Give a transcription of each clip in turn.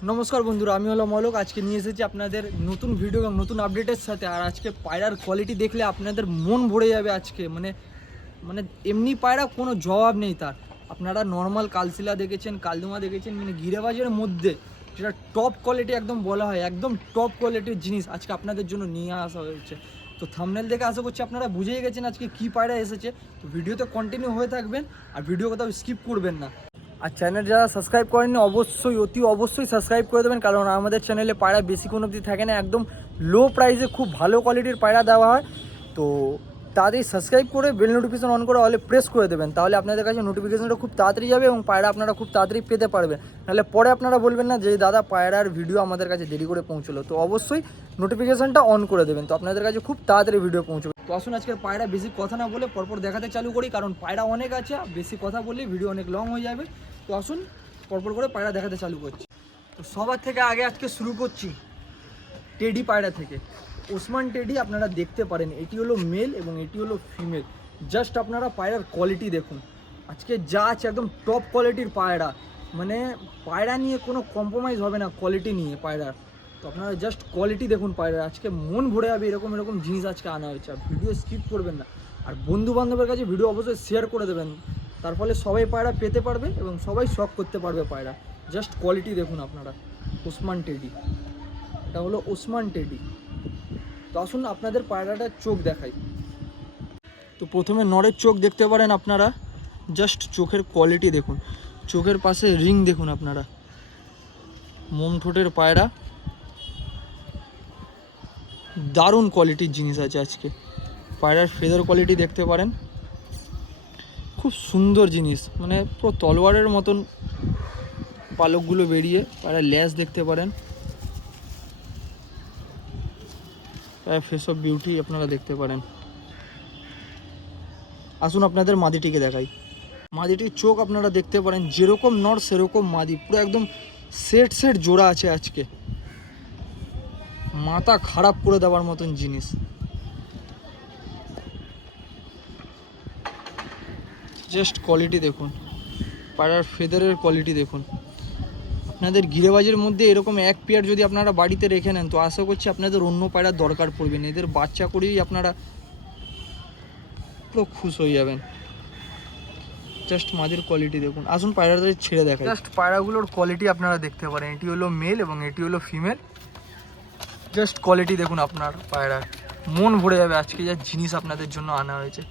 नमस्कार बंधुरा आमी हलो मलक आज के निये एसेछि आपनादेर नतून भिडियो एबं नतून आपडेटेर साथे। और आज के पायरार क्वालिटी देखले आपनादेर मन भरे जाबे। आज के माने माने एमनि पायरा कोनो जवाब नेই तार। আপনারা নরমাল কালশিলা দেখেছেন, কালদুমা দেখেছেন, মানে গিরেবাজের মধ্যে যেটা টপ কোয়ালিটি একদম বলা হয়, একদম টপ কোয়ালিটির জিনিস আজকে আপনাদের জন্য নিয়ে আসা হয়েছে। তো থাম্বনেল দেখে আশা করছি আপনারা বুঝেই গেছেন আজকে কী পায়রা এসেছে। তো ভিডিওতে কন্টিনিউ হয়ে থাকবেন আর ভিডিও কোথাও স্কিপ করবেন না। আর চ্যানেল যারা সাবস্ক্রাইব করেননি অবশ্যই অতি অবশ্যই সাবস্ক্রাইব করে দেবেন, কারণ আমাদের চ্যানেলে পায়রা বেশিক্ষণ অবধি থাকে না, একদম লো প্রাইসে খুব ভালো কোয়ালিটির পায়রা দেওয়া হয়। তো তাড়াতাড়ি সাবস্ক্রাইব করে বেল নোটিফিকেশন অন করে অলে প্রেস করে দেবেন, তাহলে আপনাদের কাছে নোটিফিকেশনটা খুব তাড়াতাড়ি যাবে এবং পায়রা আপনারা খুব তাড়াতাড়ি পেতে পারবেন। নাহলে পরে আপনারা বলবেন না যে দাদা পায়রার ভিডিও আমাদের কাছে দেরি করে পৌঁছলো। তো অবশ্যই নোটিফিকেশনটা অন করে দেবেন, তো আপনাদের কাছে খুব তাড়াতাড়ি ভিডিও পৌঁছবে। তো আসুন আজকের পায়রা বেশি কথা না বলে পরপর দেখাতে চালু করি, কারণ পায়রা অনেক আছে, বেশি কথা বললে ভিডিও অনেক লং হয়ে যাবে। তো আসুন পরপর করে পায়রা দেখাতে চালু করছি। তো সবার থেকে আগে আজকে শুরু করছি টেডি পায়রা থেকে। ওসমান টেডি আপনারা দেখতে পারেন, এটি হলো মেল এবং এটি হলো ফিমেল। জাস্ট আপনারা পায়রার কোয়ালিটি দেখুন, আজকে যা আছে একদম টপ কোয়ালিটির পায়রা, মানে পায়রা নিয়ে কোনো কম্প্রোমাইজ হবে না কোয়ালিটি নিয়ে পায়রার। তো আপনারা জাস্ট কোয়ালিটি দেখুন পায়রা, আজকে মন ভরে যাবে। এরকম এরকম জিনিস আজকে আনা হয়েছে, ভিডিও স্কিপ করবেন না। আর বন্ধু বান্ধবের কাছে ভিডিও অবশ্যই শেয়ার করে দেবেন, তার ফলে সবাই পায়রা পেতে পারবে এবং সবাই শখ করতে পারবে পায়রা। জাস্ট কোয়ালিটি দেখুন আপনারা। ওসমান টেডি, এটা হলো ওসমান টেডি। তো আসুন আপনাদের পায়রাটার চোখ দেখাই। তো প্রথমে নরের চোখ দেখতে পারেন আপনারা, জাস্ট চোখের কোয়ালিটি দেখুন, চোখের পাশে রিং দেখুন আপনারা। মোম ঠোঁটের পায়রা, দারুণ কোয়ালিটির জিনিস আছে আজকে। পায়রার ফেদার কোয়ালিটি দেখতে পারেন, খুব সুন্দর জিনিস, মানে পুরো তলোয়ারের মতন পালকগুলো বেরিয়ে। পায়রার ল্যাজ দেখতে পারেন, ফেস অফ বিউটি আপনারা দেখতে পারেন। আসুন আপনাদের মাদিটিকে দেখাই। মাদিটির চোখ আপনারা দেখতে পারেন, যেরকম নর সেরকম মাদি, পুরো একদম সেট সেট জোড়া আছে আজকে, মাথা খারাপ করে দেওয়ার মতন জিনিস। জাস্ট কোয়ালিটি দেখুন, পায়রার ফেদারের কোয়ালিটি দেখুন। আপনাদের গিরেবাজের মধ্যে এরকম এক পেয়ার যদি আপনারা বাড়িতে রেখে নেন, তো আশা করছি আপনাদের অন্য পায়রার দরকার পড়বে না, এদের বাচ্চা করেই আপনারা পুরো খুশ হয়ে যাবেন। জাস্ট মাদের কোয়ালিটি দেখুন। আসুন পায়রাদের ছেড়ে দেখাই। জাস্ট পায়রাগুলোর কোয়ালিটি আপনারা দেখতে পারেন, এটি হলো মেল এবং এটি হলো ফিমেল। জাস্ট কোয়ালিটি দেখুন আপনার পায়রার, মন ভরে যাবে। আজকে যা জিনিস আপনাদের জন্য আনা হয়েছে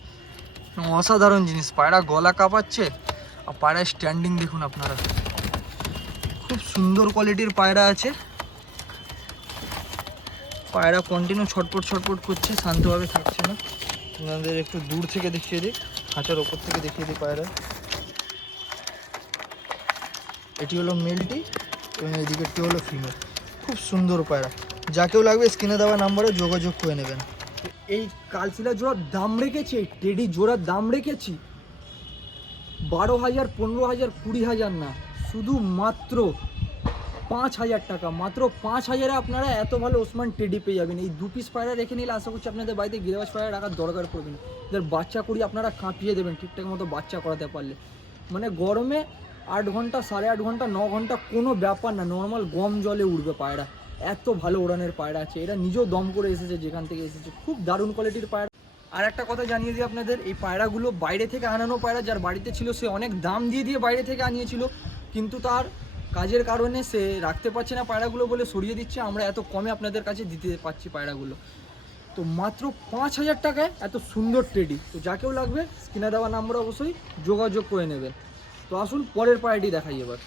অসাধারণ জিনিস। পায়রা গলা কাঁপাচ্ছে আর পায়রার স্ট্যান্ডিং দেখুন আপনারা, খুব সুন্দর কোয়ালিটির পায়রা আছে। পায়রা কন্টিনিউ ছটপট ছটপট করছে, শান্তভাবে থাকছে না। আপনাদের একটু দূর থেকে দেখিয়ে দিই, খাঁচার ওপর থেকে দেখিয়ে দিই পায়রা। এটি হলো মেলটি এবং এদিকেরটি হলো ফিমেল। খুব সুন্দর পায়রা, যাকেও লাগবে স্ক্রিনে দেওয়া নাম্বারে যোগাযোগ করে নেবেন। এই কালশিলা জোড়ার দাম রেখেছি, এই টেডি জোড়ার দাম রেখেছি 12,000, 15,000, 20,000 না, শুধু মাত্র 5,000 টাকা। মাত্র 5,000-এ আপনারা এত ভালো ওসমান টেডি পেয়ে যাবেন। এই 2 পিস পায়রা রেখে নিলে আশা করছি আপনাদের বাড়িতে গিরেবাজ পায়রা রাখার দরকার পড়বে না। এদের বাচ্চা করি আপনারা কাঁপিয়ে দেবেন ঠিকঠাক মতো বাচ্চা করাতে পারলে। মানে গরমে 8 ঘন্টা, 8.5 ঘন্টা, 9 ঘন্টা কোনো ব্যাপার না, নর্মাল গম জলে উঠবে পায়রা। এত ভালো ওড়ানের পায়রা আছে, এরা নিজেও দম করে এসেছে যেখান থেকে এসেছে, খুব দারুণ কোয়ালিটির পায়রা। আর একটা কথা জানিয়ে দিই আপনাদের, এই পায়রাগুলো বাইরে থেকে আনানো পায়রা। যার বাড়িতে ছিল সে অনেক দাম দিয়ে বাইরে থেকে আনিয়েছিল, কিন্তু তার কাজের কারণে সে রাখতে পারছে না পায়রাগুলো বলে সরিয়ে দিচ্ছে। আমরা এত কমে আপনাদের কাছে দিতে পারছি পায়রাগুলো। তো মাত্র 5,000 টাকায় এত সুন্দর টেডি। তো যাকেও লাগবে স্ক্রিনে দেওয়া নাম্বার অবশ্যই যোগাযোগ করে নেবেন। তো আসুন পরের পায়রাটি দেখাই এবার।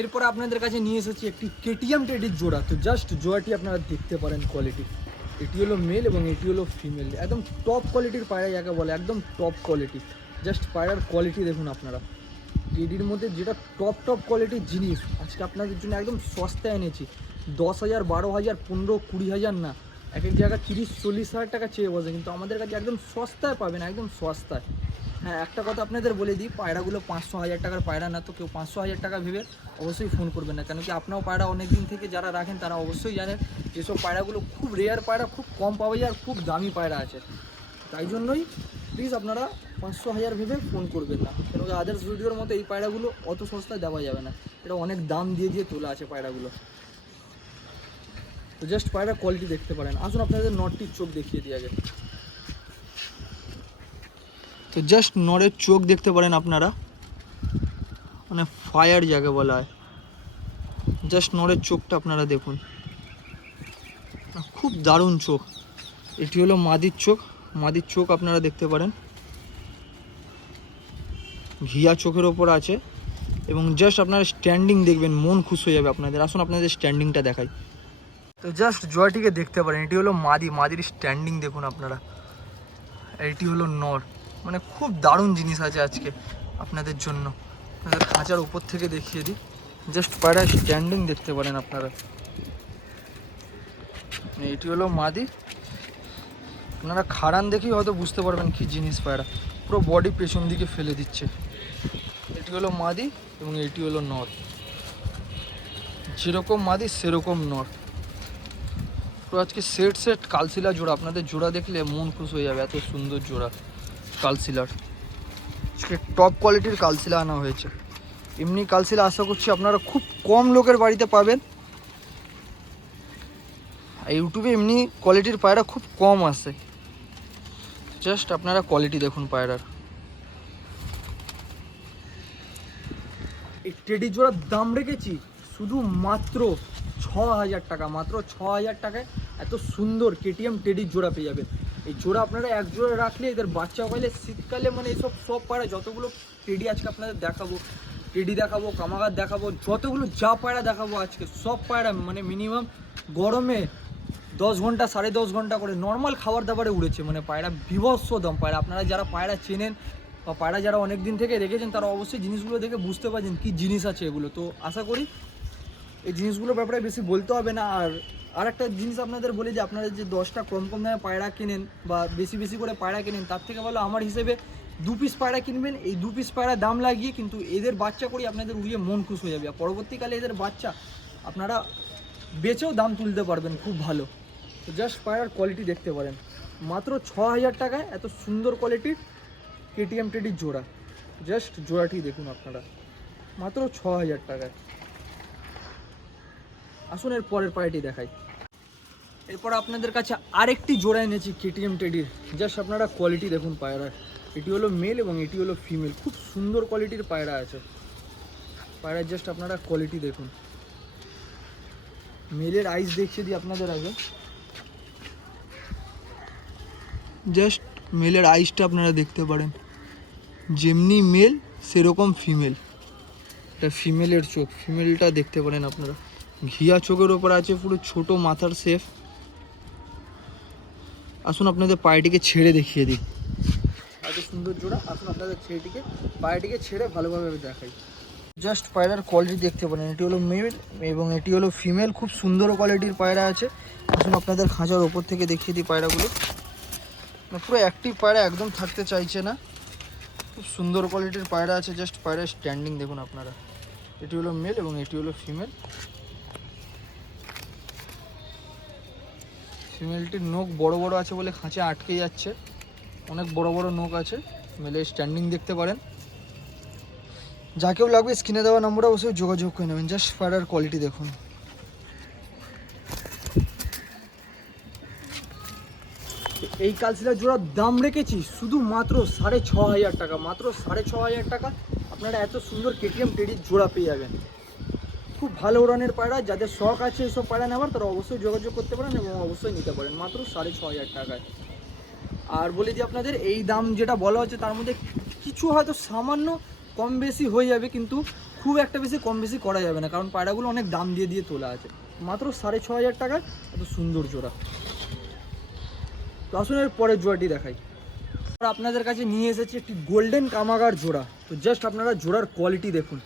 এরপরে আপনাদের কাছে নিয়ে এসেছি একটি কেটিএম টেডির জোড়া। তো জাস্ট জোড়াটি আপনারা দেখতে পারেন কোয়ালিটি, এটি হলো মেল এবং এটি হলো ফিমেল। একদম টপ কোয়ালিটির পায়রা যাকে বলে, একদম টপ কোয়ালিটি। জাস্ট পায়রার কোয়ালিটি দেখুন আপনারা। টেডির মধ্যে যেটা টপ কোয়ালিটির জিনিস আজকে আপনাদের জন্য একদম সস্তায় এনেছি। 10,000, 12,000, 15, 20,000 না, এক এক জায়গায় 30-40 হাজার টাকা চেয়ে বসে, কিন্তু আমাদের কাছে একদম সস্তায় পাবেন, একদম সস্তায়। হ্যাঁ, একটা কথা আপনাদের বলে দিই, পায়রাগুলো 500-1000 টাকার পায়রা না। তো কেউ 500-1000 টাকা ভেবে অবশ্যই ফোন করবেন না, কেন কি আপনারাও পায়রা অনেক দিন থেকে যারা রাখেন তারা অবশ্যই জানেন এসব পায়রাগুলো খুব রেয়ার পায়রা, খুব কম পাওয়া যায় আর খুব দামি পায়রা আছে। তাই জন্যই প্লিজ আপনারা 500-1000 ভেবে ফোন করবেন না, কেন কি আদার্স ভিডিওর মতো এই পায়রাগুলো অত সস্তায় দেওয়া যাবে না, এটা অনেক দাম দিয়ে দিয়ে তোলা আছে পায়রাগুলো। তো জাস্ট পায়রার কোয়ালিটি দেখতে পারেন। আসুন আপনাদের নটটির চোখ দেখিয়ে দিই আগে। তো জাস্ট নরের চোখ দেখতে পারেন আপনারা, মানে ফায়ার যাকে বলা হয়। জাস্ট নরের চোখটা আপনারা দেখুন, খুব দারুণ চোখ। এটি হলো মাদির চোখ, মাদির চোখ আপনারা দেখতে পারেন, ঘিয়া চোখের ওপর আছে। এবং জাস্ট আপনারা স্ট্যান্ডিং দেখবেন, মন খুশ হয়ে যাবে আপনাদের। আসুন আপনাদের স্ট্যান্ডিংটা দেখাই। তো জাস্ট জয়টিকে দেখতে পারেন, এটি হলো মাদি, মাদির স্ট্যান্ডিং দেখুন আপনারা। এটি হলো নর, মানে খুব দারুণ জিনিস আছে আজকে আপনাদের জন্য। আপনাদের খাঁচার উপর থেকে দেখিয়ে দিই, জাস্ট পায়রা স্ট্যান্ডিং দেখতে পারেন আপনারা। এটি হলো মাদি, আপনারা খাড়ান দেখেই হয়তো বুঝতে পারবেন কি জিনিস পায়রা, পুরো বডি পেছন দিকে ফেলে দিচ্ছে। এটি হলো মাদি এবং এটি হলো নর, যেরকম মাদি সেরকম নর। তো আজকে সেট সেট কালশিলা জোড়া, আপনাদের জোড়া দেখলে মন খুশ হয়ে যাবে, এত সুন্দর জোড়া কালশিলার। আজকে টপ কোয়ালিটির কালশিলা আনা হয়েছে। এমনি কালশিলা আশা করছি আপনারা খুব কম লোকের বাড়িতে পাবেন। ইউটিউবে এমনি কোয়ালিটির পায়রা খুব কম আসে, জাস্ট আপনারা কোয়ালিটি দেখুন পায়রার। এই টেডি জোড়ার দাম রেখেছি শুধু মাত্র 6000 টাকা, মাত্র 6000 টাকায় এত সুন্দর কেটিএম টেডির জোড়া পেয়ে যাবেন। এই জোড়া আপনারা এক জোড়া রাখলে এদের বাচ্চা পাইলে শীতকালে, মানে এইসব সব পায়রা যতগুলো টেডি আজকে আপনাদের দেখাবো, টেডি দেখাবো, কামাগার দেখাবো, যতগুলো যা পায়রা দেখাবো আজকে সব পায়রা মানে মিনিমাম গরমে 10 ঘন্টা 10.5 ঘন্টা করে নর্মাল খাবার দাবারে উড়েছে। মানে পায়রা বিভৎস দাম পায়রা। আপনারা যারা পায়রা চেনেন বা পায়রা যারা অনেক দিন থেকে রেখেছেন তারা অবশ্যই জিনিসগুলো দেখে বুঝতে পারছেন কী জিনিস আছে এগুলো। তো আশা করি এই জিনিসগুলোর ব্যাপারে বেশি বলতে হবে না। আর একটা জিনিস আপনাদের বলি যে আপনারা যে 10টা কম কম দামে পায়রা কেনেন বা বেশি বেশি করে পায়রা কেনেন, তার থেকে ভালো আমার হিসেবে 2 পিস পায়রা কিনবেন। এই 2 পিস পায়রা দাম লাগিয়ে কিন্তু এদের বাচ্চা করি আপনাদের উড়িয়ে মন খুশ হয়ে যাবে। আর পরবর্তীকালে এদের বাচ্চা আপনারা বেচেও দাম তুলতে পারবেন খুব ভালো। তো জাস্ট পায়রার কোয়ালিটি দেখতে পারেন, মাত্র 6000 টাকায় এত সুন্দর কোয়ালিটির কেটিএম টেডির জোড়া। জাস্ট জোড়াটি দেখুন আপনারা, মাত্র 6000 টাকায়। আসুন এর পরের পায়রাটি দেখাই। এরপর আপনাদের কাছে আরেকটি জোড়া এনেছি কেটিএম টেডির, জাস্ট আপনারা কোয়ালিটি দেখুন পায়রার। এটি হলো মেল এবং এটি হলো ফিমেল, খুব সুন্দর কোয়ালিটির পায়রা আছে পায়রার। জাস্ট আপনারা কোয়ালিটি দেখুন। মেলের আইস দেখিয়ে দিই আপনাদের আগে, জাস্ট মেলের আইসটা আপনারা দেখতে পারেন, যেমনি মেল সেরকম ফিমেল। এটা ফিমেলের চোখ, ফিমেলটা দেখতে পারেন আপনারা, ঘিয়া চোখের ওপর আছে, পুরো ছোট মাথার শেপ। আসুন আপনাদের পায়টিকে ছেড়ে দেখিয়ে দিই, এত সুন্দর জোড়া। আসুন আপনাদের পায়টিকে ছেড়ে ভালোভাবে দেখাই। জাস্ট পায়রার কোয়ালিটি দেখতে পারেন, এটি হলো মেল এবং এটি হলো ফিমেল, খুব সুন্দর কোয়ালিটির পায়রা আছে। আসুন আপনাদের খাঁচার ওপর থেকে দেখিয়ে দিই পায়রাগুলো, পুরো অ্যাক্টিভ পায়রা, একদম থাকতে চাইছে না, খুব সুন্দর কোয়ালিটির পায়রা আছে। জাস্ট পায়রার স্ট্যান্ডিং দেখুন আপনারা, এটি হলো মেল এবং এটি হলো ফিমেল। ফিমেলটির নখ বড় বড় আছে বলে খাঁচে আটকে যাচ্ছে, অনেক বড় বড় নখ আছে। মেলের স্ট্যান্ডিং দেখতে পারেন। যাকেও লাগবে স্ক্রিনে দেওয়া নম্বরে অবশ্যই যোগাযোগ করে নেবেন। জাস্ট পায়রার কোয়ালিটি দেখুন। এই কালশিলা জোড়ার দাম রেখেছি শুধু মাত্র 6500 টাকা, মাত্র 6500 টাকা আপনারা এত সুন্দর কেটিএম টেডির জোড়া পেয়ে যাবেন। খুব ভালো উড়ানের পায়রা, যাদের শখ আছে এইসব পায়রা নেওয়ার তারা অবশ্যই যোগাযোগ করতে পারেন এবং অবশ্যই নিতে পারেন মাত্র 6500 টাকায়। আর বলে দিই আপনাদের এই দাম যেটা বলা হচ্ছে তার মধ্যে কিছু হয়তো সামান্য কম বেশি হয়ে যাবে, কিন্তু খুব একটা বেশি কম বেশি করা যাবে না, কারণ পায়রাগুলো অনেক দাম দিয়ে দিয়ে তোলা আছে। মাত্র 6500 টাকায় এত সুন্দর জোড়া। তো আসুন এর পরের জোড়াটি দেখাই। আপনাদের কাছে নিয়ে এসেছি একটি গোল্ডেন কামাগার জোড়া। তো জাস্ট আপনারা জোড়ার কোয়ালিটি দেখুন,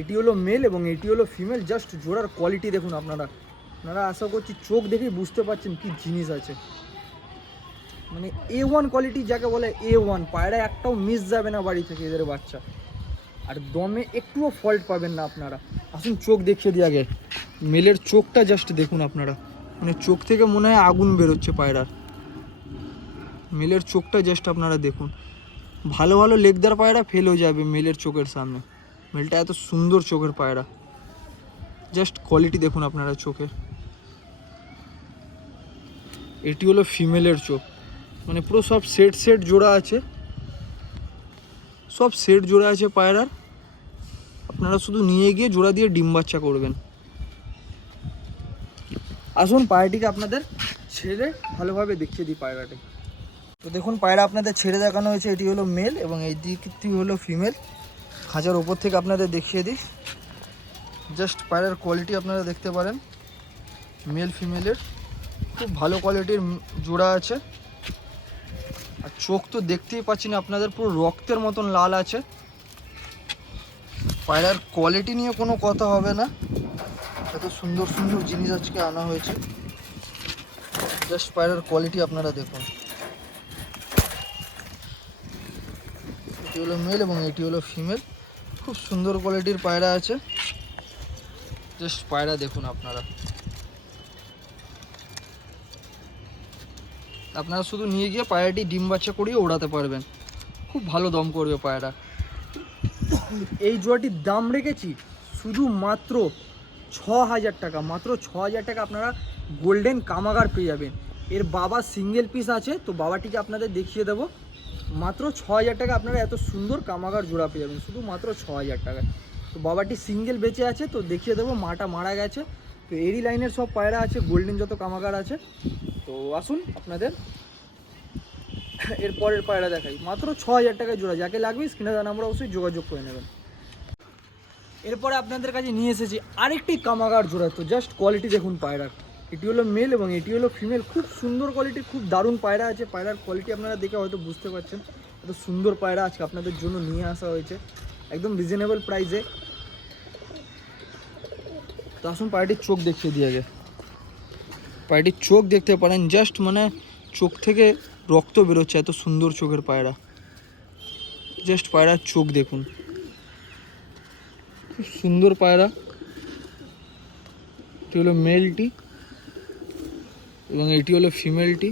এটি হলো মেল এবং এটি হলো ফিমেল। জাস্ট জোড়ার কোয়ালিটি দেখুন আপনারা আশা করছি চোখ দেখেই বুঝতে পারছেন কি জিনিস আছে, মানে A1 কোয়ালিটি যাকে বলে A1। পায়রা একটাও মিস যাবে না বাড়ি থেকে এদের বাচ্চা, আর দমে একটুও ফল্ট পাবেন না আপনারা। আসুন চোখ দেখিয়ে দিই আগে, মেলের চোখটা জাস্ট দেখুন আপনারা, মানে চোখ থেকে মনে হয় আগুন বেরোচ্ছে পায়রার। মেলের চোখটা জাস্ট আপনারা দেখুন, ভালো ভালো লেগদার পায়রা ফেল হয়ে যাবে মেলের চোখের সামনে। মেলটা এত সুন্দর চোখের পায়রা, জাস্ট কোয়ালিটি দেখুন আপনারা চোখের। এটি হলো ফিমেলের চোখ, মানে পুরো সব সেট সেট জোড়া আছে, সব সেট জোড়া আছে পায়রার। আপনারা শুধু নিয়ে গিয়ে জোড়া দিয়ে ডিম বাচ্চা করবেন। আসুন পায়রাটিকে আপনাদের ছেড়ে ভালোভাবে দেখিয়ে দিই পায়রাটি। তো দেখুন পায়রা আপনাদের ছেড়ে দেখানো হয়েছে, এটি হলো মেল এবং এই দিকটি হলো ফিমেল। খাঁচার ওপর থেকে আপনাদের দেখিয়ে দিই, জাস্ট পায়রার কোয়ালিটি আপনারা দেখতে পারেন। মেল ফিমেলের খুব ভালো কোয়ালিটির জোড়া আছে। আর চোখ তো দেখতেই পাচ্ছি না আপনাদের, পুরো রক্তের মতন লাল আছে। পায়রার কোয়ালিটি নিয়ে কোনো কথা হবে না, এত সুন্দর সুন্দর জিনিস আজকে আনা হয়েছে। জাস্ট পায়রার কোয়ালিটি আপনারা দেখুন। এটি হলো মেল এবং এটি হলো ফিমেল, খুব সুন্দর কোয়ালিটির পায়রা আছে। জাস্ট পায়রা দেখুন আপনারা, আপনারা শুধু নিয়ে গিয়ে পায়রাটি ডিম বাচ্চা করিয়ে ওড়াতে পারবেন, খুব ভালো দম করবে পায়রা। এই জোড়াটির দাম রেখেছি শুধুমাত্র 6,000 টাকা, মাত্র 6,000 টাকা আপনারা গোল্ডেন কামাগার পেয়ে যাবেন। এর বাবা সিঙ্গেল পিস আছে, তো বাবাটিকে আপনাদের দেখিয়ে দেবো। মাত্র 6,000 টাকা আপনারা এত সুন্দর কামাগার জোড়া পেয়ে যাবেন, শুধু মাত্র 6,000 টাকায়। তো বাবাটি সিঙ্গেল বেঁচে আছে, তো দেখিয়ে দেবো। মাটা মারা গেছে। তো এরই লাইনের সব পায়রা আছে, গোল্ডেন যত কামাগার আছে। তো আসুন আপনাদের এর পরের পায়রা দেখাই, মাত্র 6,000 টাকায় জোড়া। যাকে লাগবে স্ক্রিনে দেওয়া নাম্বার অবশ্যই যোগাযোগ করে নেবেন। এরপরে আপনাদের কাছে নিয়ে এসেছি আরেকটি কামাগার জোড়া। তো জাস্ট কোয়ালিটি দেখুন পায়রার, এটি হলো মেল এবং এটি হলো ফিমেল। খুব সুন্দর কোয়ালিটির, খুব দারুণ পায়রা আছে। পায়রার কোয়ালিটি আপনারা দেখে হয়তো বুঝতে পারছেন, এত সুন্দর পায়রা আজকে আপনাদের জন্য নিয়ে আসা হয়েছে একদম রিজনেবল প্রাইসে। তো আসুন পায়রাটির চোখ দেখিয়ে দিয়ে আগে। পায়রাটির চোখ দেখতে পারেন, জাস্ট মানে চোখ থেকে রক্ত বেরোচ্ছে, এত সুন্দর চোখের পায়রা। জাস্ট পায়রার চোখ দেখুন, খুব সুন্দর পায়রা। এটি হলো মেলটি এবং এটি হলো ফিমেলটি।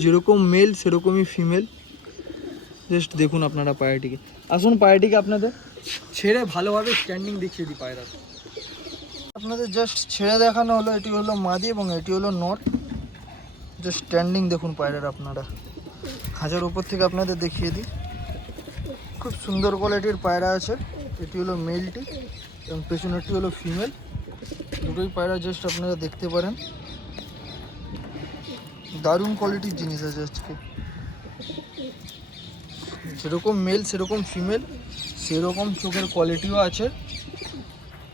যেরকম মেল সেরকমই ফিমেল। জাস্ট দেখুন আপনারা পায়রাটিকে। আসুন পায়রাটিকে আপনাদের ছেড়ে ভালোভাবে স্ট্যান্ডিং দেখিয়ে দিই পায়রা। আপনাদের জাস্ট ছেড়ে দেখানো হলো, এটি হলো মাদি এবং এটি হলো নর। জাস্ট স্ট্যান্ডিং দেখুন পায়রার আপনারা। খাঁচার উপর থেকে আপনাদের দেখিয়ে দিই, খুব সুন্দর কোয়ালিটির পায়রা আছে। এটি হলো মেলটি এবং পেছনেরটি হলো ফিমেল। দুটোই পায়রা জাস্ট আপনারা দেখতে পারেন, দারুণ কোয়ালিটির জিনিস আছে আজকে। যেরকম মেল সেরকম ফিমেল, সেরকম চোখের কোয়ালিটিও আছে।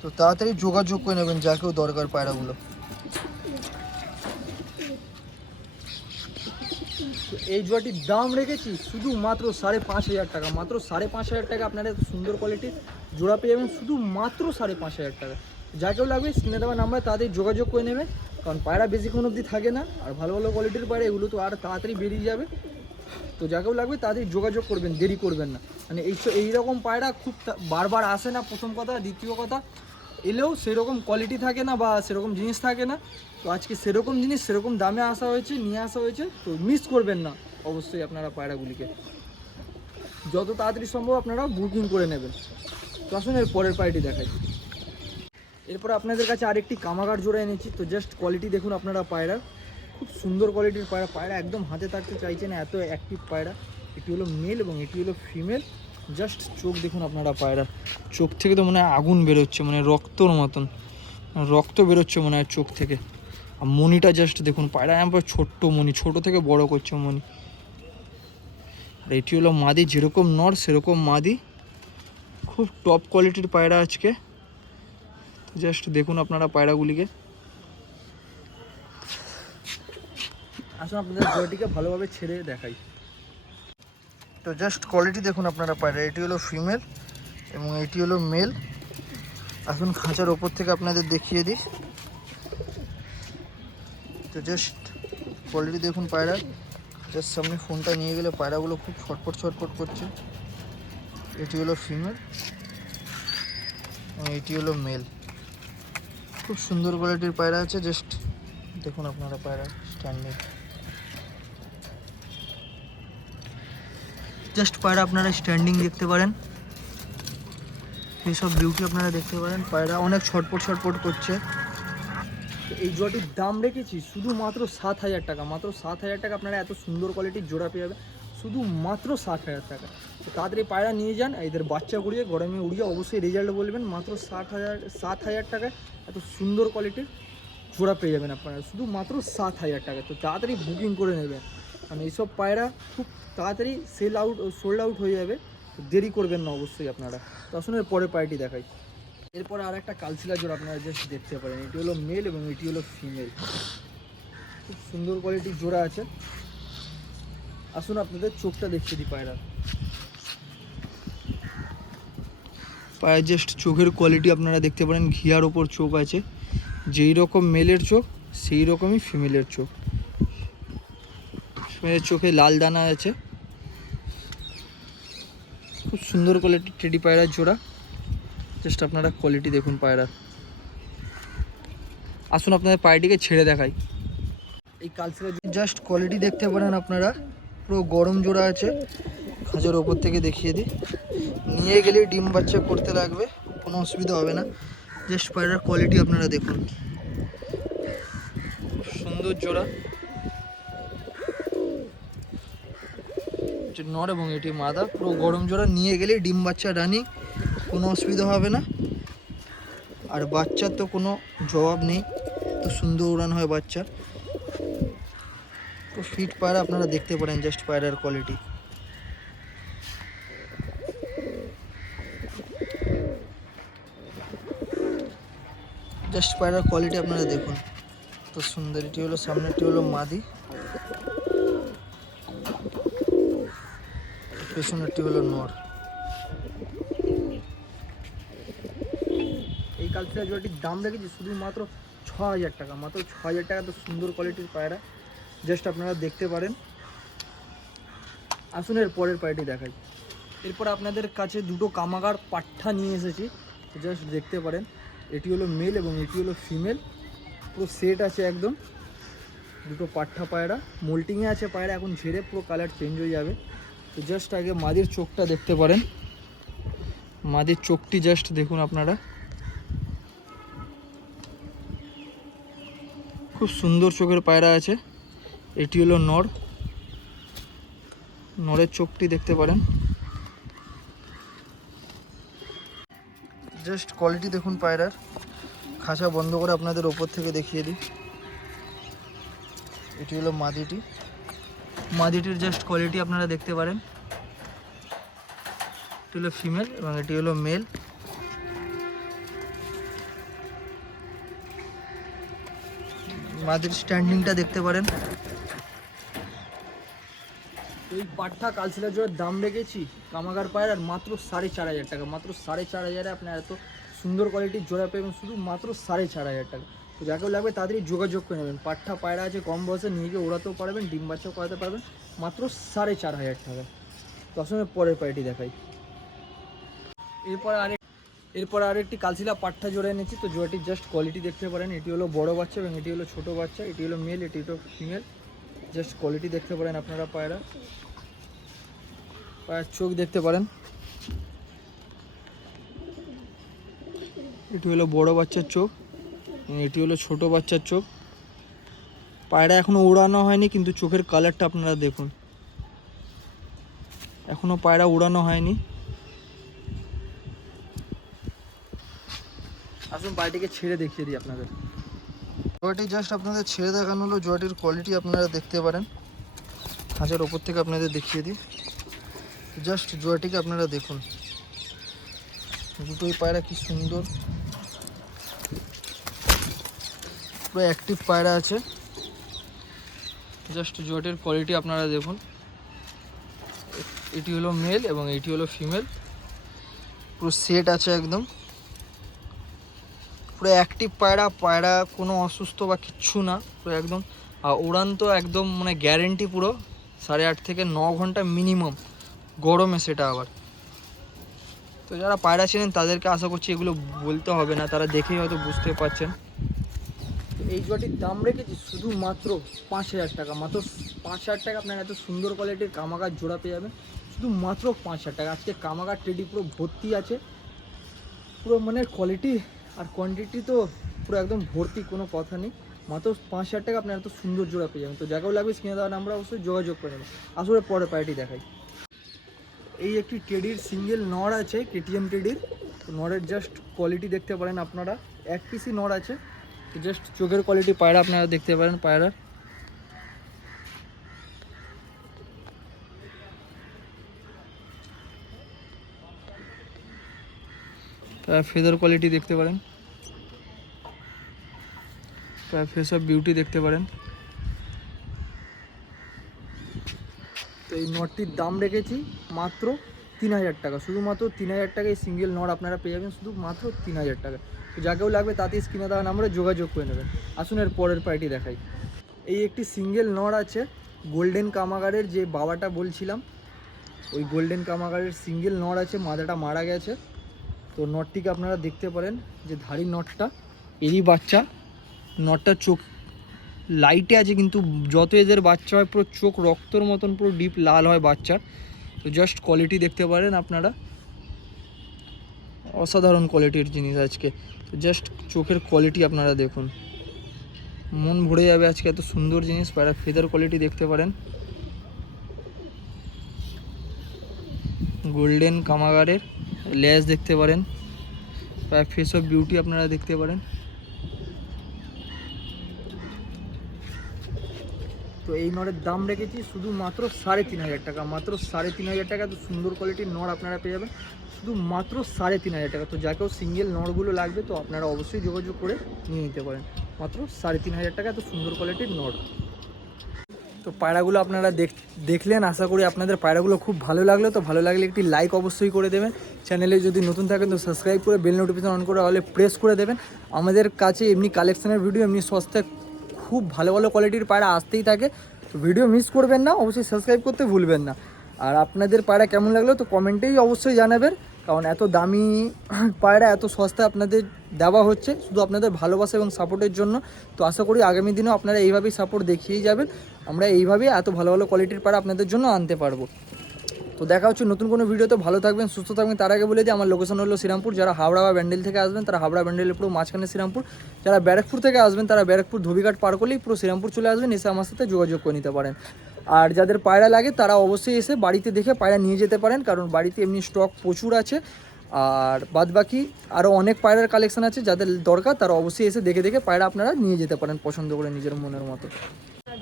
তো তাড়াতাড়ি যোগাযোগ করে নেবেন যাকেও দরকার পায়রাগুলো। এই জোড়াটির দাম রেখেছি শুধুমাত্র 5,500 টাকা, মাত্র 5,500 টাকা আপনারা সুন্দর কোয়ালিটির জোড়া পেয়ে যাবেন, শুধু মাত্র 5,500 টাকা। যাকেও লাগবে স্ক্রিনে দেওয়া নাম্বারে তাদের যোগাযোগ করে নেবে, কারণ পায়রা বেশিক্ষণ অবধি থাকে না। আর ভালো ভালো কোয়ালিটির পায়রা এগুলো তো আর তাড়াতাড়ি বেরিয়ে যাবে। তো যাকেও লাগবে তাদের যোগাযোগ করবেন, দেরি করবেন না। মানে এইরকম পায়রা খুব বারবার আসে না, প্রথম কথা। দ্বিতীয় কথা, এলেও সেরকম কোয়ালিটি থাকে না বা সেরকম জিনিস থাকে না। তো আজকে সেরকম জিনিস সেরকম দামে আসা হয়েছে, নিয়ে আসা হয়েছে। তো মিস করবেন না অবশ্যই আপনারা পায়রাগুলিকে, যত তাড়াতাড়ি সম্ভব আপনারা বুকিং করে নেবেন। তো আসুন এর পরের পায়রাটি দেখাই। এরপর আপনাদের কাছে আরেকটি কামাগার জোড়া এনেছি। তো জাস্ট কোয়ালিটি দেখুন আপনারা পায়রার, খুব সুন্দর কোয়ালিটির পায়রা। পায়রা একদম হাতে থাকতে চাইছে না, এত অ্যাক্টিভ পায়রা। এটি হলো মেল এবং এটি হলো ফিমেল। জাস্ট চোখ দেখুন আপনারা পায়রার, চোখ থেকে তো মনে হয় আগুন বেরোচ্ছে, মানে রক্তর মতন রক্ত বেরোচ্ছে মনে হয় চোখ থেকে। আর মনিটা জাস্ট দেখুন, পায়রা একবার ছোট্ট মনি, ছোটো থেকে বড় করছে মনি। আর এটি হলো মাদি, যেরকম নর সেরকম মাদি। খুব টপ কোয়ালিটির পায়রা আজকে। জাস্ট দেখুন আপনারা পায়রাগুলিকে। আসুন আপনাদের জোড়াটিকে ভালোভাবে ছেড়ে দেখাই। তো জাস্ট কোয়ালিটি দেখুন আপনারা পায়রা, এটি হলো ফিমেল এবং এটি হলো মেল। আসুন খাঁচার ওপর থেকে আপনাদের দেখিয়ে দিই। তো জাস্ট কোয়ালিটি দেখুন পায়রার। জাস্ট সামনে ফোনটা নিয়ে গেলে পায়রাগুলো খুব ছটপট ছটপট করছে। এটি হলো ফিমেল এবং এটি হলো মেল। খুব সুন্দর কোয়ালিটির পায়রা আছে। জাস্ট দেখুন আপনারা পায়রা স্ট্যান্ডিং। জাস্ট পায়রা আপনারা স্ট্যান্ডিং দেখতে পারেন, এইসব বিউটি আপনারা দেখতে পারেন। পায়রা অনেক ছটপট ছটপট করছে। তো এই জোড়াটির দাম রেখেছি শুধুমাত্র 7,000 টাকা। মাত্র 7,000 টাকা আপনারা এত সুন্দর কোয়ালিটির জোড়া পেয়ে যাবে শুধুমাত্র 7,000 টাকা। তো তাড়াতাড়ি পায়রা নিয়ে যান, এদের বাচ্চা করিয়ে গরমে উড়িয়ে অবশ্যই রেজাল্ট বলবেন। মাত্র 7,000 টাকায় এত সুন্দর কোয়ালিটির জোড়া পেয়ে যাবেন আপনারা শুধুমাত্র 7,000 টাকা। তো তাড়াতাড়ি বুকিং করে নেবেন, কারণ এইসব পায়রা খুব তাড়াতাড়ি সোল্ড আউট হয়ে যাবে। দেরি করবেন না অবশ্যই আপনারা। তো আসুন এর পরের পায়রাটি দেখাই। এরপরে আর একটা কালশিলা জোড়া আপনারা জাস্ট দেখতে পারেন। এটি হলো মেল এবং এটি হলো ফিমেল। খুব সুন্দর কোয়ালিটির জোড়া আছে। আসুন আপনাদের চোখটা দেখিয়ে দিই পায়রা। পায়ের জাস্ট চোখের কোয়ালিটি আপনারা দেখতে পারেন, ঘিয়ার ওপর চোখ আছে। যেই রকম মেলের চোখ সেই রকমই ফিমেলের চোখ। ফিমেলের চোখে লাল দানা আছে। খুব সুন্দর কোয়ালিটির টেডি পায়রার জোড়া। জাস্ট আপনারা কোয়ালিটি দেখুন পায়রার। আসুন আপনাদের পায়রাটিকে ছেড়ে দেখাই। এই কালশিলা জাস্ট কোয়ালিটি দেখতে পারেন আপনারা, পুরো গরম জোড়া আছে। খাঁচার ওপর থেকে দেখিয়ে দিই, নিয়ে গেলে ডিম বাচ্চা করতে লাগবে, কোনো অসুবিধা হবে না। জাস্ট পায়রার কোয়ালিটি আপনারা দেখুন, খুব সুন্দর জোড়া। নর এবং এটি মাদা, পুরো গরম জোড়া। নিয়ে গেলে ডিম বাচ্চা রানি, কোনো অসুবিধা হবে না। আর বাচ্চার তো কোনো জবাব নেই, তো সুন্দর উড়ান হয় বাচ্চা। তো ফিট পায়রা আপনারা দেখতে পারেন জাস্ট পায়রার কোয়ালিটি। জাস্ট পায়রার কোয়ালিটি আপনারা দেখুন, তো সুন্দর। এটি হলো সামনেরটি হলো মাদি, পেছনেরটি হলো নর। এই কালশিলা জোড়াটির দাম রেখেছি শুধুমাত্র 6,000 টাকা। মাত্র 6,000 টাকা। তো সুন্দর কোয়ালিটির পায়রা জাস্ট আপনারা দেখতে পারেন। আসুন এর পরের পায়রাটি দেখাই। এরপর আপনাদের কাছে দুটো কামাগার পাঠা নিয়ে এসেছি, জাস্ট দেখতে পারেন। এটি হলো মেল এবং এটি হলো ফিমেল, পুরো সেট আছে একদম। দুটো পাঠা পায়রা, মোল্টিংয়ে আছে পায়রা, এখন ঝেড়ে পুরো কালার চেঞ্জ হয়ে যাবে। তো জাস্ট আগে মাদির চোখটা দেখতে পারেন। মাদির চোখটি জাস্ট দেখুন আপনারা, খুব সুন্দর চোখের পায়রা আছে। এটি হলো নর, নরের চোখটি দেখতে পারেন। জাস্ট কোয়ালিটি দেখুন পায়রার। খাঁচা বন্ধ করে আপনাদের ওপর থেকে দেখিয়ে দিই। এটি হলো মাদিটি, মাদিটির জাস্ট কোয়ালিটি আপনারা দেখতে পারেন। এটি হলো ফিমেল এবং এটি হলো মেল। মাদির স্ট্যান্ডিংটা দেখতে পারেন। এই পাঠা কালশিলা জোড়ার দাম রেখেছি কামাগার পায়রার মাত্র 4,500 টাকা। মাত্র 4,500 আপনার এত সুন্দর কোয়ালিটির জোড়া পেবেন শুধু মাত্র 4,500 টাকা। তো যাকেও লাগবে তাড়াতাড়ি যোগাযোগ করে নেবেন। পাঠা পায়রা আছে, কম বয়সে নিয়ে গিয়ে ওড়াতেও পারবেন, ডিম বাচ্চাও করাতে পারবেন মাত্র 4,500 টাকা। তো আসলে পরের পায়রাটি দেখাই। এরপর আরেকটি কালশিলা পাঠা জোড়া এনেছি। তো জোড়াটির জাস্ট কোয়ালিটি দেখতে পারেন। এটি হলো বড় বাচ্চা এবং এটি হলো ছোট বাচ্চা। এটি হলো মেল, এটি হলো ফিমেল। জাস্ট কোয়ালিটি দেখতে পারেন আপনারা পায়রার চোখ দেখতে পারেন। এটি হলো বড় বাচ্চার চোখ, এটি হলো ছোট বাচ্চার চোখ। পায়রা এখনো উড়ানো হয়নি, কিন্তু চোখের কালারটা আপনারা দেখুন, এখনো পায়রা উড়ানো হয়নি। আসুন পায়রাটিকে ছেড়ে দেখিয়ে দিই আপনাদের। জোড়াটি জাস্ট আপনাদের ছেড়ে দেখানো হলো। জোড়াটির কোয়ালিটি আপনারা দেখতে পারেন। খাঁচার ওপর থেকে আপনাদের দেখিয়ে দিই। জাস্ট জোড়াটিকে আপনারা দেখুন, দুটোই পায়রা কি সুন্দর, পুরো অ্যাক্টিভ পায়রা আছে। জাস্ট জোড়াটির কোয়ালিটি আপনারা দেখুন। এটি হলো মেল এবং এটি হলো ফিমেল, পুরো সেট আছে একদম। পুরো অ্যাক্টিভ পায়রা, পায়রা কোনো অসুস্থ বা কিচ্ছু না, পুরো একদম। আর উড়ান তো একদম মানে গ্যারেন্টি, পুরো 8.5 থেকে 9 ঘন্টা মিনিমাম গরমে, সেটা আবার। তো যারা পায়রা ছিলেন তাদেরকে আশা করছি এগুলো বলতে হবে না, তারা দেখেই হয়তো বুঝতে পারছেন। এই জোড়াটির দাম রেখেছি শুধুমাত্র 5,000 টাকা। মাত্র 5,000 টাকা আপনার এত সুন্দর কোয়ালিটির কামাগার জোড়া পেয়ে যাবেন শুধু মাত্র 5,000 টাকা। আজকে কামাগার টেডি পুরো ভর্তি আছে, পুরো মানে কোয়ালিটি আর কোয়ান্টিটি তো পুরো একদম ভর্তি, কোনো কথা নেই। মাত্র 5,000 টাকা আপনার এত সুন্দর জোড়া পেয়ে যাবেন। তো যাকেও লাগবে স্ক্রিনে দেওয়া নাম্বার অবশ্যই যোগাযোগ করে নেবেন। আসলে পরে পার্টি দেখাই। এই একটি টেডির সিঙ্গেল নড় আছে, কেটিএম টেডির। তো নড়ের জাস্ট কোয়ালিটি দেখতে পারেন আপনারা, এক পিসি নড় আছে। তো জাস্ট চোখের কোয়ালিটি পায়রা আপনারা দেখতে পারেন। পায়রার ফেদার কোয়ালিটি দেখতে পারেন, ফেস অফ বিউটি দেখতে পারেন। তো এই নটটির দাম রেখেছি মাত্র 3,000 টাকা, শুধুমাত্র 3,000 টাকায় সিঙ্গেল নট আপনারা পেয়ে যাবেন, শুধু মাত্র 3,000 টাকা। তো যাকেও লাগবে তাতেই স্ক্রিনে দেওয়া নাম্বারে যোগাযোগ করে নেবেন। আসুন এর পরের পার্টি দেখাই। এই একটি সিঙ্গেল নট আছে গোল্ডেন কামাগারের, যে বাবাটা বলছিলাম ওই গোল্ডেন কামাগারের সিঙ্গেল নট আছে, মাদাটা মারা গেছে। তো নটটিকে আপনারা দেখতে পারেন, যে ধারি নটটা এরই বাচ্চা। নটটা চোখ লাইটে আছে, কিন্তু যত এদের বাচ্চা হয় পুরো চোখ রক্তর মতন পুরো ডিপ লাল হয় বাচ্চার। তো জাস্ট কোয়ালিটি দেখতে পারেন আপনারা, অসাধারণ কোয়ালিটির জিনিস আজকে। তো জাস্ট চোখের কোয়ালিটি আপনারা দেখুন, মন ভরে যাবে আজকে, এত সুন্দর জিনিস। পায়রা ফেদার কোয়ালিটি দেখতে পারেন, গোল্ডেন কামাগারের লেজ দেখতে পারেন, প্রায় ফেস অফ বিউটি আপনারা দেখতে পারেন। তো এই নড়ের দাম রেখেছি শুধুমাত্র 3,500 টাকা, মাত্র 3,500 টাকা। তো সুন্দর কোয়ালিটির নড় আপনারা পেয়ে যাবেন শুধু মাত্র 3,500 টাকা। তো যাকেও সিঙ্গেল নড়গুলো লাগবে তো আপনারা অবশ্যই যোগাযোগ করে নিয়ে নিতে পারেন, মাত্র 3,500 টাকা। তো সুন্দর কোয়ালিটির নড়। তো পায়রাগুলো আপনারা দেখলেন, আশা করি আপনাদের পায়রাগুলো খুব ভালো লাগলো। তো ভালো লাগলে একটি লাইক অবশ্যই করে দেবেন, চ্যানেলে যদি নতুন থাকেন তো সাবস্ক্রাইব করে বেল নোটিফিকেশন অন করে হলে প্রেস করে দেবেন। আমাদের কাছে এমনি কালেকশনের ভিডিও এমনি সস্তায় খুব ভালো ভালো কোয়ালিটির পায়রা আসতেই থাকে। তো ভিডিও মিস করবেন না, অবশ্যই সাবস্ক্রাইব করতে ভুলবেন না। আর আপনাদের পায়রা কেমন লাগলো তো কমেন্টেই অবশ্যই জানাবেন, কারণ এত দামি পায়রা এত সস্তায় আপনাদের দেওয়া হচ্ছে শুধু আপনাদের ভালোবাসা এবং সাপোর্টের জন্য। তো আশা করি আগামী দিনেও আপনারা এইভাবেই সাপোর্ট দেখিয়েই যাবেন, আমরা এইভাবেই এত ভালো ভালো কোয়ালিটির পায়রা আপনাদের জন্য আনতে পারবো। তো দেখা হচ্ছে নতুন কোনো ভিডিওতে। ভালো থাকবেন, সুস্থ থাকবেন। তার আগে বলে দিই আমার লোকেশন হলো শ্রীরামপুর। যারা হাওড়া বা ব্যান্ডেল থেকে আসবেন তারা হাওড়া ব্যান্ডেলের পুরো মাঝখানে শ্রীরামপুর। যারা ব্যারাকপুর থেকে আসবেন তারা ব্যারাকপুর ধোবিঘাট পার করলেই পুরো শ্রীরামপুর চলে আসবেন, এসে আমার সাথে যোগাযোগ করে নিতে পারেন। আর যাদের পায়রা লাগে তারা অবশ্যই এসে বাড়িতে দেখে পায়রা নিয়ে যেতে পারেন, কারণ বাড়িতে এমনি স্টক প্রচুর আছে। আর বাদবাকি আরও অনেক পায়রার কালেকশন আছে, যাদের দরকার তারা অবশ্যই এসে দেখে দেখে পায়রা আপনারা নিয়ে যেতে পারেন পছন্দ করে নিজের মনের মতো।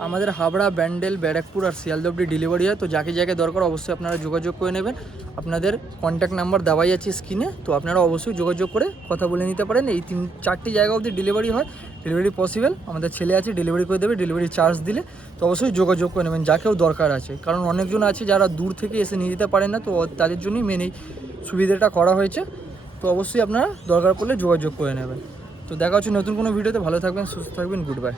আমাদের হাবড়া, ব্যান্ডেল, ব্যারাকপুর আর শিয়ালদা অবধি ডেলিভারি হয়। তো যাকে যাকে দরকার অবশ্যই আপনারা যোগাযোগ করে নেবেন। আপনাদের কন্ট্যাক্ট নাম্বার দেওয়াই আছে স্ক্রিনে, তো আপনারা অবশ্যই যোগাযোগ করে কথা বলে নিতে পারেন। এই 3-4টি জায়গা অবধি ডেলিভারি হয়, ডেলিভারি পসিবল। আমাদের ছেলে আছে ডেলিভারি করে দেবে, ডেলিভারি চার্জ দিলে। তো অবশ্যই যোগাযোগ করে নেবেন যাকেও দরকার আছে, কারণ অনেকজন আছে যারা দূর থেকে এসে নিয়ে যেতে পারেন না, তো তাদের জন্যই মেন এই সুবিধাটা করা হয়েছে। তো অবশ্যই আপনারা দরকার পড়লে যোগাযোগ করে নেবেন। তো দেখা হচ্ছে নতুন কোনো ভিডিওতে। ভালো থাকবেন, সুস্থ থাকবেন, গুড বাই।